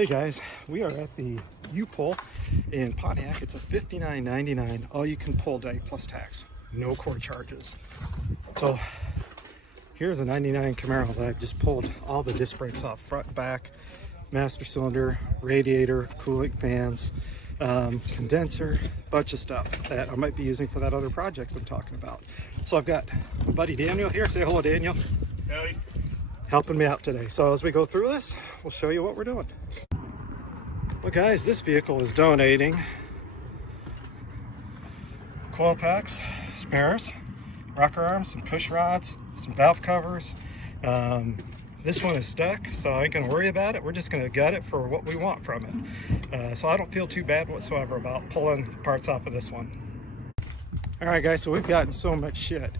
Hey guys, we are at the U-Pull in Pontiac. It's a $59.99 all you can pull day plus tax, no core charges. So here's a 99 Camaro that I've just pulled all the disc brakes off, front, back, master cylinder, radiator, cooling fans, condenser, bunch of stuff that I might be using for that other project I'm talking about. So I've got my buddy Daniel here. Say hello, Daniel. Howdy. Helping me out today. So as we go through this, we'll show you what we're doing. Well guys, this vehicle is donating coil packs, spares, rocker arms, some push rods, some valve covers. This one is stuck, so I ain't gonna worry about it. We're just gonna gut it for what we want from it. So I don't feel too bad whatsoever about pulling parts off of this one. All right guys, so we've gotten so much shit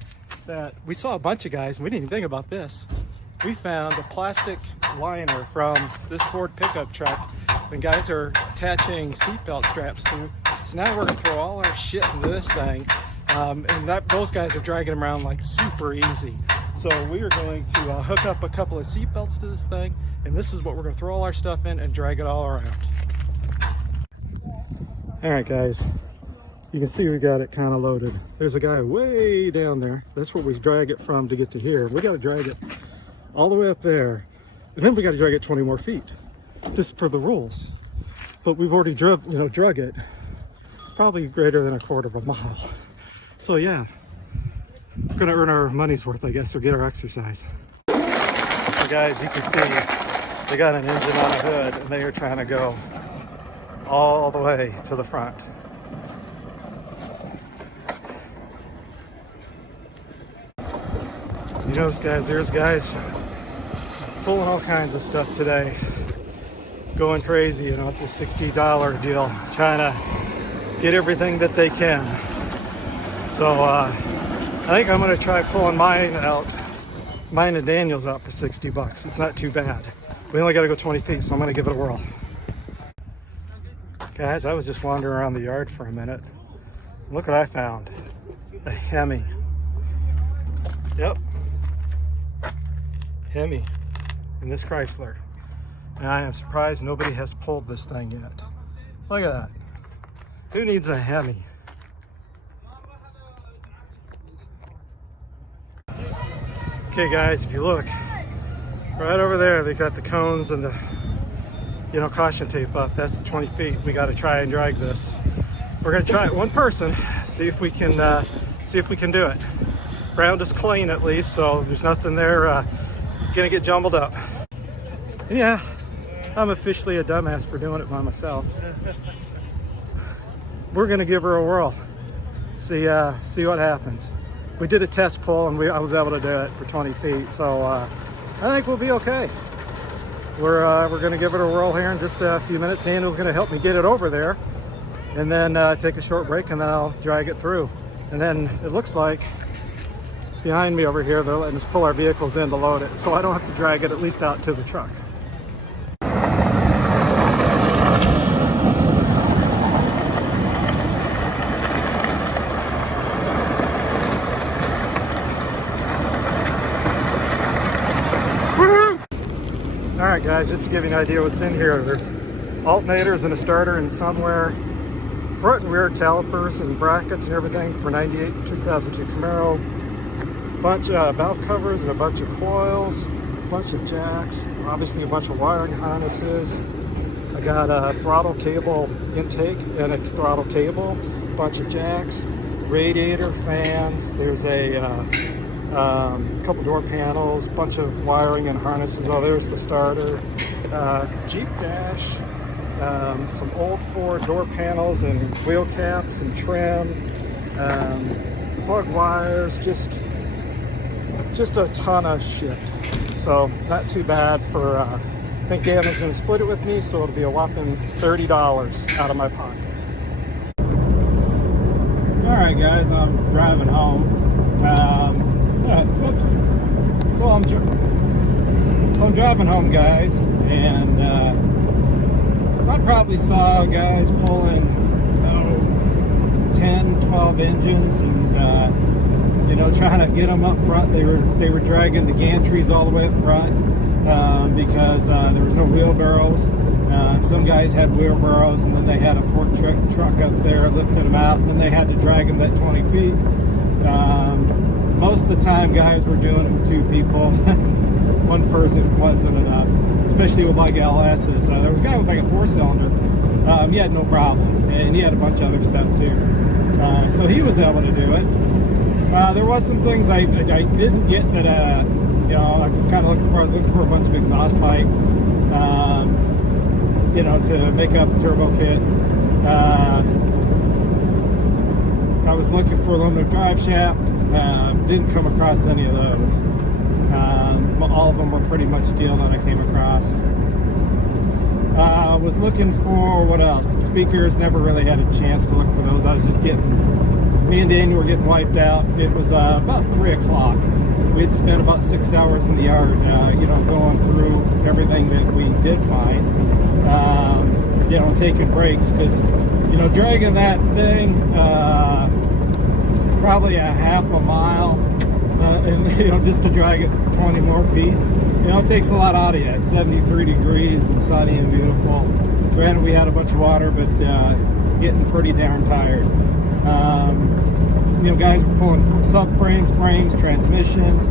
that we saw a bunch of guys, and we didn't even think about this. We found a plastic liner from this Ford pickup truck and guys are attaching seatbelt straps to. So now we're gonna throw all our shit into this thing, and those guys are dragging them around like super easy. So we are going to hook up a couple of seatbelts to this thing, and this is what we're gonna throw all our stuff in and drag it all around. All right guys, you can see we got it kind of loaded. There's a guy way down there. That's where we drag it from to get to here. We got to drag it all the way up there, and then we got to drag it 20 more feet just for the rules. But we've already drug it probably greater than a quarter of a mile. So yeah, we're gonna earn our money's worth, I guess, or get our exercise. So guys, you can see they got an engine on the hood and they are trying to go all the way to the front. You notice guys, there's guys pulling all kinds of stuff today, going crazy, you know, at this $60 deal, trying to get everything that they can. So I think I'm going to try pulling mine and Daniel's out for 60 bucks. It's not too bad. We only got to go 20 feet, so I'm going to give it a whirl. Guys, I was just wandering around the yard for a minute. Look what I found. A Hemi. Yep. Hemi in this Chrysler. And I am surprised nobody has pulled this thing yet. Look at that. Who needs a Hemi? Okay guys, if you look right over there, they got the cones and the caution tape up. That's the 20 feet. We got to try and drag this. We're going to try it one person, see if we can do it. Ground is clean at least, so there's nothing there gonna get jumbled up. And yeah, I'm officially a dumbass for doing it by myself. We're gonna give her a whirl. See what happens. We did a test pull and I was able to do it for 20 feet, so I think we'll be okay. We're gonna give it a whirl here in just a few minutes. Daniel's gonna help me get it over there, and then take a short break, and then I'll drag it through. And then it looks like behind me over here, they're letting us pull our vehicles in to load it, so I don't have to drag it at least out to the truck. All right guys, just to give you an idea what's in here, there's alternators and a starter and somewhere, front and rear calipers and brackets and everything for 98 and 2002 Camaro, bunch of valve covers and a bunch of coils, a bunch of jacks, obviously a bunch of wiring harnesses. I got a throttle cable intake and a throttle cable, a bunch of jacks, radiator, fans. There's a couple door panels, bunch of wiring and harnesses. Oh, there's the starter. Jeep dash, some old Ford door panels and wheel caps and trim, plug wires, just a ton of shit. So not too bad for, I think Daniel's gonna split it with me, so it'll be a whopping $30 out of my pocket. All right guys, I'm driving home. Whoops. So I'm driving home guys, and I probably saw guys pulling 10, 12 engines and trying to get them up front. They were dragging the gantries all the way up front because there was no wheelbarrows. Some guys had wheelbarrows, and then they had a fork truck up there lifting them out, and then they had to drag them that 20 feet. Most of the time, guys were doing it with two people. One person wasn't enough, especially with like LSs. There was a guy with like a 4-cylinder. He had no problem, and he had a bunch of other stuff too. So he was able to do it. There was some things I didn't get that, you know, I was kind of looking for. I was looking for a bunch of exhaust pipe, you know, to make up a turbo kit. I was looking for aluminum drive shaft. Didn't come across any of those. All of them were pretty much steel that I came across. I was looking for, what else? Some speakers. Never really had a chance to look for those. I was just me and Daniel were getting wiped out. It was about 3 o'clock. We'd spent about 6 hours in the yard, you know, going through everything that we did find, you know, taking breaks, because, you know, dragging that thing probably a half a mile, and, you know, just to drag it 20 more feet, you know, it takes a lot out of you. It's 73 degrees and sunny and beautiful. Granted, we had a bunch of water, but getting pretty darn tired. You know, guys were pulling subframes, frames, transmissions,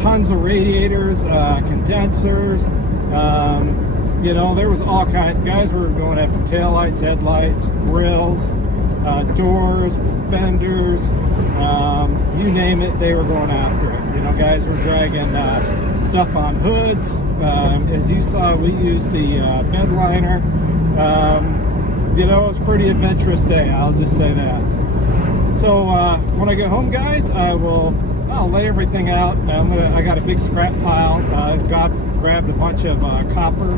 tons of radiators, condensers. You know, there was all kinds. Guys were going after taillights, headlights, grills, doors, fenders, you name it, they were going after it. You know, guys were dragging stuff on hoods. As you saw, we used the bed liner. You know, it was a pretty adventurous day, I'll just say that. So when I get home, guys, I'll lay everything out. I got a big scrap pile. Grabbed a bunch of copper,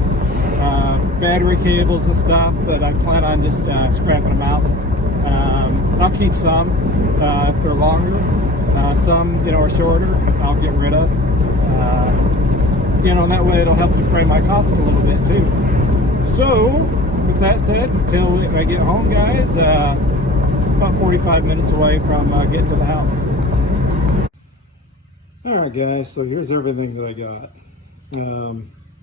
battery cables and stuff, but I plan on just scrapping them out. I'll keep some if they're longer. Some, you know, are shorter, I'll get rid of. You know, and that way it'll help defray my cost a little bit too. So, with that said, until I get home, guys, about 45 minutes away from getting to the house. Alright guys, so here's everything that I got.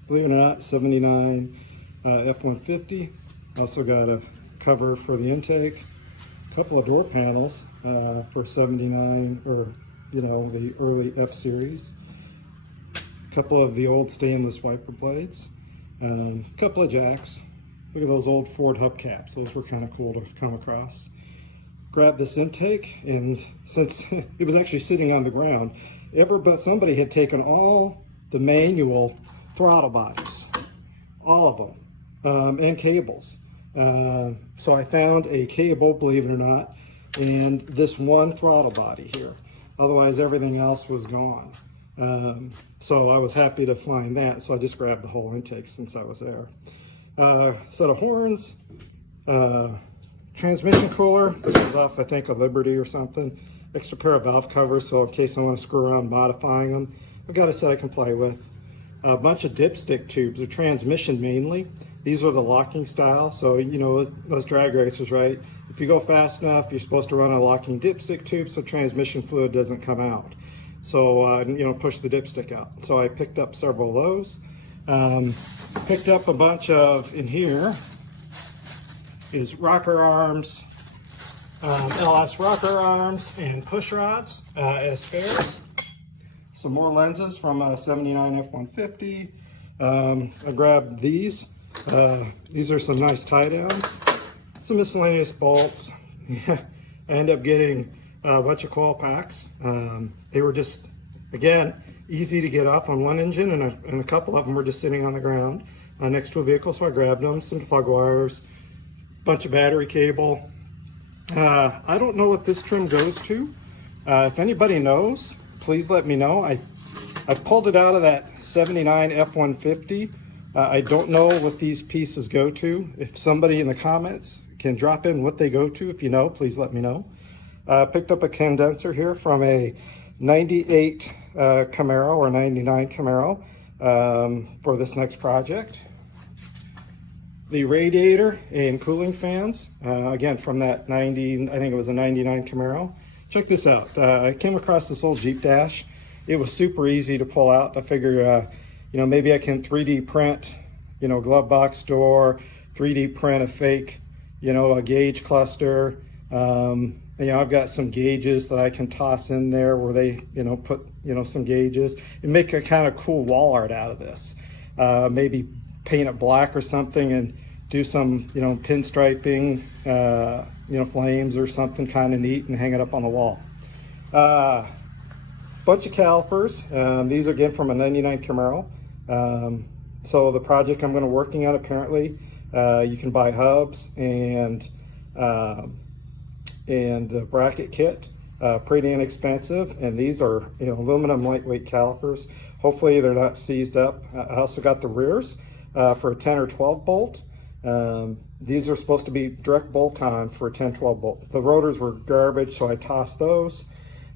Believe it or not, 79 F-150. Also got a cover for the intake. A couple of door panels for 79, or, you know, the early F-Series. A couple of the old stainless wiper blades. A couple of jacks. Look at those old Ford hubcaps. Those were kind of cool to come across. Grabbed this intake, and since it was actually sitting on the ground, but somebody had taken all the manual throttle bodies, all of them, and cables. So I found a cable, believe it or not, and this one throttle body here. Otherwise, everything else was gone. So I was happy to find that, so I just grabbed the whole intake since I was there. Set of horns, transmission cooler. This was off, I think, a Liberty or something. Extra pair of valve covers, so in case I want to screw around modifying them, I've got a set I can play with. A bunch of dipstick tubes, or transmission mainly. These are the locking style, so, you know, those drag racers, right? If you go fast enough, you're supposed to run a locking dipstick tube so transmission fluid doesn't come out. So, you know, push the dipstick out. So I picked up several of those. Picked up a bunch of, in here, is rocker arms, LS rocker arms, and push rods as spares. Some more lenses from a 79 F-150. I grabbed these. These are some nice tie downs. Some miscellaneous bolts. I ended up getting a bunch of coil packs. They were just, again, easy to get off on one engine, and a couple of them were just sitting on the ground next to a vehicle, so I grabbed them. Some plug wires, bunch of battery cable. I don't know what this trim goes to. If anybody knows, please let me know. I pulled it out of that 79 F-150. I don't know what these pieces go to. If somebody in the comments can drop in what they go to, if you know, please let me know. Picked up a condenser here from a 98 Camaro or 99 Camaro for this next project. The radiator and cooling fans, again from that 90, I think it was a 99 Camaro. Check this out. I came across this old Jeep dash. It was super easy to pull out. I figure, you know, maybe I can 3D print glove box door, 3D print a fake, a gauge cluster. I've got some gauges that I can toss in there where they, put, some gauges and make a kind of cool wall art out of this. Maybe paint it black or something and do some, pinstriping, flames or something kind of neat and hang it up on the wall. Bunch of calipers. These are again from a 99 Camaro. So the project I'm going to working on, apparently, you can buy hubs and the bracket kit, pretty inexpensive, and these are aluminum lightweight calipers. Hopefully they're not seized up. I also got the rears for a 10 or 12 bolt. These are supposed to be direct bolt on for a 10-12 bolt. The rotors were garbage, so I tossed those.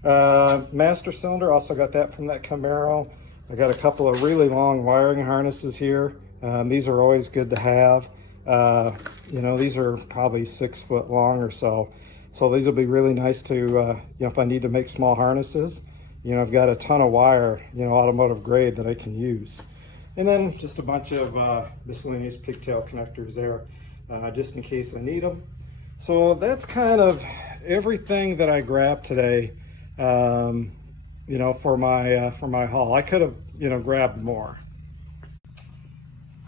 Master cylinder, also got that from that Camaro. I got a couple of really long wiring harnesses here. These are always good to have. These are probably 6 foot long or so. So these will be really nice to, if I need to make small harnesses. I've got a ton of wire, automotive grade that I can use. And then just a bunch of miscellaneous pigtail connectors there, just in case I need them. So that's kind of everything that I grabbed today, for my haul. I could have, grabbed more.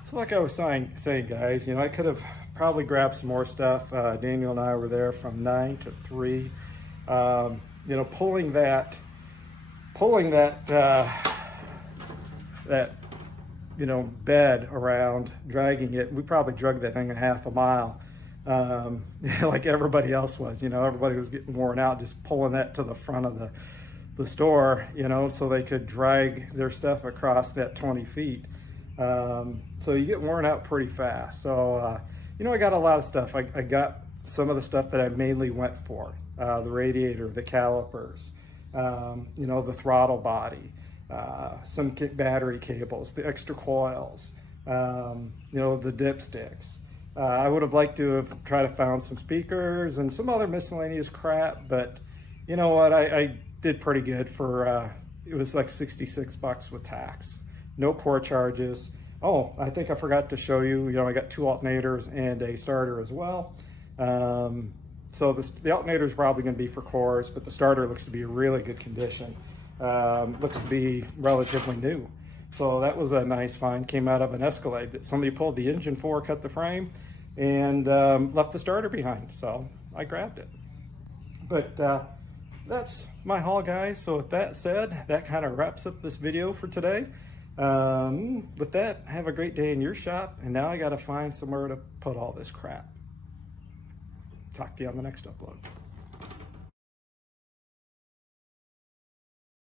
So like I was saying, guys, I could have probably grabbed some more stuff. Daniel and I were there from 9 to 3. Pulling that bed around, dragging it. We probably dragged that thing a half a mile, like everybody else was. Everybody was getting worn out just pulling that to the front of the store, so they could drag their stuff across that 20 feet. So you get worn out pretty fast. So, I got a lot of stuff. I got some of the stuff that I mainly went for, the radiator, the calipers, the throttle body, some battery cables, the extra coils, the dipsticks. I would have liked to have tried to found some speakers and some other miscellaneous crap, but you know what, I did pretty good for, it was like 66 bucks with tax. No core charges. Oh, I think I forgot to show you, I got 2 alternators and a starter as well. So the alternator is probably going to be for cores, but the starter looks to be in really good condition. Looks to be relatively new. So that was a nice find. Came out of an Escalade that somebody pulled the engine for, cut the frame, and left the starter behind. So I grabbed it. But that's my haul, guys. So with that said, that kind of wraps up this video for today. With that, have a great day in your shop. And now I got to find somewhere to put all this crap. Talk to you on the next upload.